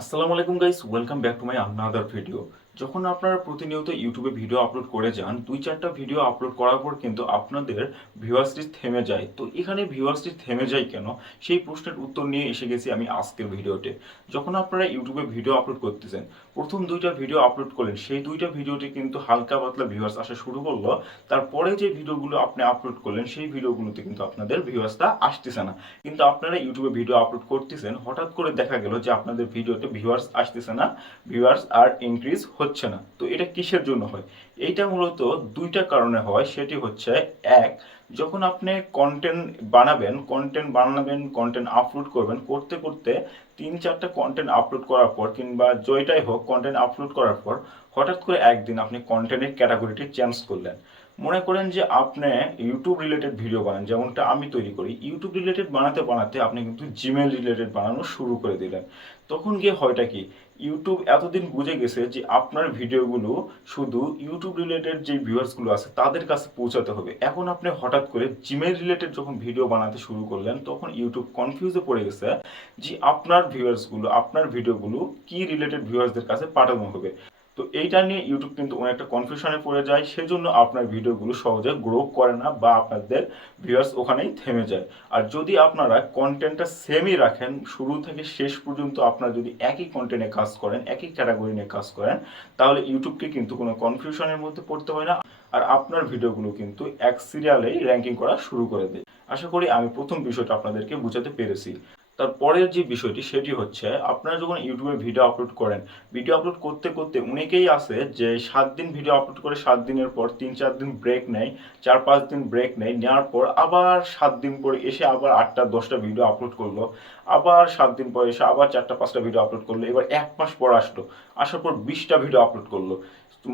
আসসালামু আলাইকুম guys, welcome back to my another video. যখন আপনারা প্রতিনিয়ত ইউটিউবে ভিডিও আপলোড করে যান, 2-4টা ভিডিও আপলোড করার পর কিন্তু আপনাদের ভিউয়ার্সটি থেমে যায়। তো এখানে ভিউয়ার্সটি থেমে যায় কেন, সেই প্রশ্নের উত্তর নিয়ে এসে গেছি আমি আজকের ভিডিওতে। যখন আপনারা ইউটিউবে ভিডিও আপলোড করতেছেন, প্রথম 2টা ভিডিও আপলোড করলেন, সেই 2টা ভিডিওতে কিন্তু হালকা পাতলা ভিউয়ার্স আসা শুরু করলো। তারপরে যে ভিডিওগুলো আপনি আপলোড করলেন, সেই ভিডিওগুলোতে কিন্তু আপনাদের ভিউয়ার্সটা আসতেছে না। কিন্তু আপনারা ইউটিউবে ভিডিও আপলোড করতেছেন, হঠাৎ করে দেখা গেল যে আপনাদের ভিডিওতে ভিউয়ার্স আসতেছে না, ভিউয়ার্স আর ইনক্রিজ হচ্ছে না। তো এটা কিসের জন্য হয়? এইটা মূলত 2টা কারণে হয়। সেটি হচ্ছে, এক, যখন আপনি কন্টেন্ট বানাবেন, কন্টেন্ট আপলোড করবেন, করতে করতে 3-4টা কন্টেন্ট আপলোড করার পর কিংবা যেটাই হোক কন্টেন্ট আপলোড করার পর হঠাৎ করে একদিন আপনি কন্টেন্টের ক্যাটাগরিটি চেঞ্জ করলেন। মনে করেন যে আপনি ইউটিউব রিলেটেড ভিডিও বানান, যেমনটা আমি তৈরি করি। ইউটিউব রিলেটেড বানাতে বানাতে আপনি কিন্তু জিমেল রিলেটেড বানানো শুরু করে দিলেন। তখন গিয়ে হয়টা কি, ইউটিউব এতদিন বুঝে গেছে যে আপনার ভিডিওগুলো শুধু ইউটিউব রিলেটেড যে ভিউয়ার্সগুলো আছে তাদের কাছে পৌঁছাতে হবে। এখন আপনি হঠাৎ করে জিমেল রিলেটেড যখন ভিডিও বানাতে শুরু করলেন, তখন ইউটিউব কনফিউজে পড়ে গেছে যে আপনার ভিউয়ার্সগুলো, আপনার ভিডিওগুলো কি রিলেটেড ভিউয়ার্সদের কাছে পাঠানো হবে। তো এইটা নিয়ে ইউটিউব কিন্তু অনেকটা কনফিউশনে পড়ে যায়, সেজন্য আপনার ভিডিওগুলো সহজে গ্রো করে না বা আপনাদের ভিউয়ার্স ওখানেই থেমে যায়। আর যদি আপনারা কন্টেন্টটা সেমই রাখেন, শুরু থেকে শেষ পর্যন্ত আপনারা যদি একই কন্টেন্টে কাজ করেন, একই ক্যাটাগরি নিয়ে কাজ করেন, তাহলে ইউটিউবকে কিন্তু কোনো কনফিউশনের মধ্যে পড়তে হয় না। আর আপনার ভিডিওগুলো কিন্তু এক সিরিয়ালেই র্যাঙ্কিং করা শুরু করে দেয়। আশা করি আমি প্রথম বিষয়টা আপনাদেরকে বোঝাতে পেরেছি। তারপরের যে বিষয়টি সেটি হচ্ছে, আপনারা যখন ইউটিউবে ভিডিও আপলোড করেন, ভিডিও আপলোড করতে করতে অনেকেই আছে যে 7 দিন ভিডিও আপলোড করে, 7 দিনের পর 3-4 দিন ব্রেক নেয়, 4-5 দিন ব্রেক নেয়, নেওয়ার পর আবার 7 দিন পরে এসে আবার 8টা-10টা ভিডিও আপলোড করলো, আবার 7 দিন পরে এসে আবার 4টা-5টা ভিডিও আপলোড করলো, এবার 1 মাস পর আসলো, আসার পর 20টা ভিডিও আপলোড করলো।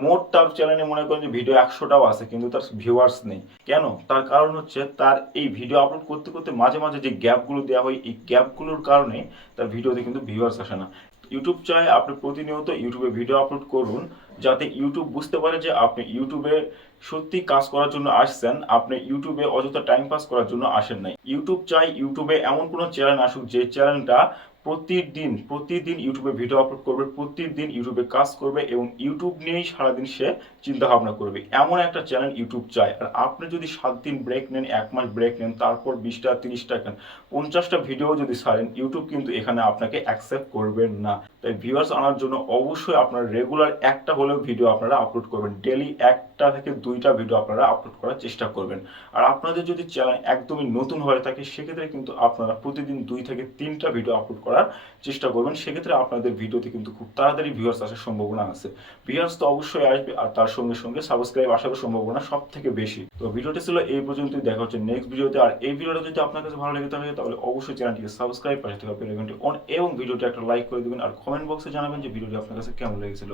মোট তার চ্যানেলে মনে করেন যে ভিডিও 100টাও আছে, কিন্তু তার ভিউয়ার্স নেই। কেন? তার কারণ হচ্ছে, তার এই ভিডিও আপলোড করতে করতে মাঝে মাঝে যে গ্যাপগুলো দেওয়া হয়, এই গ্যাপগুলোর কারণে তার ভিডিওতে কিন্তু ভিউয়ার্স আসে না। ইউটিউব চায় আপনি প্রতিনিয়ত ইউটিউবে ভিডিও আপলোড করুন, যাতে ইউটিউব বুঝতে পারে যে আপনি ইউটিউবে সত্যি কাজ করার জন্য আসছেন, আপনি ইউটিউবে অযথা টাইম পাস করার জন্য আসেন নাই। ইউটিউব চাই ইউটিউবে এমন কোনো চ্যানেল আসুক, যে চ্যানেলটা প্রতিদিন প্রতিদিন ইউটিউবে ভিডিও আপলোড করবে, প্রতিদিন ইউটিউবে কাজ করবে এবং ইউটিউব নিয়েই সারাদিন সে চিন্তা ভাবনা করবে। এমন একটা চ্যানেল ইউটিউব চায়। আর আপনি যদি 7 দিন ব্রেক নেন, 1 মাস ব্রেক নেন, তারপর 20টা 30টা কেন 50টা ভিডিও যদি ছাড়েন, ইউটিউব কিন্তু এখানে আপনাকে অ্যাকসেপ্ট করবেন না। তাই ভিউয়ার্স আনার জন্য অবশ্যই আপনারা রেগুলার একটা হলেও ভিডিও আপনারা আপলোড করবেন। ডেলি 1টা থেকে 2টা ভিডিও আপনারা আপলোড করার চেষ্টা করবেন। আর আপনাদের যদি চ্যানেল একদমই নতুন হয়ে থাকে, সেক্ষেত্রে কিন্তু আপনারা প্রতিদিন 2 থেকে 3টা ভিডিও আপলোড করার চেষ্টা করবেন। সেক্ষেত্রে আপনাদের ভিডিওতে কিন্তু খুব তাড়াতাড়ি ভিউয়ার্স আসার সম্ভাবনা আছে। ভিউয়ার্স তো অবশ্যই আসবে, আর তার সঙ্গে সঙ্গে সাবস্ক্রাইব আসারও সম্ভাবনা সব থেকে বেশি। তো ভিডিওটি ছিল এই পর্যন্তই, দেখা হচ্ছে নেক্সট ভিডিওতে। আর এই ভিডিওটা যদি আপনার কাছে ভালো লেগে থাকে, তাহলে অবশ্যই চ্যানেলটিকে সাবস্ক্রাইব, পাশে থাকা বেল আইকনটি অন এবং ভিডিওটি একটা লাইক করে দিবেন। আর কমেন্ট বক্সে জানাবেন যে ভিডিওটি আপনার কাছে কেমন লেগেছিল।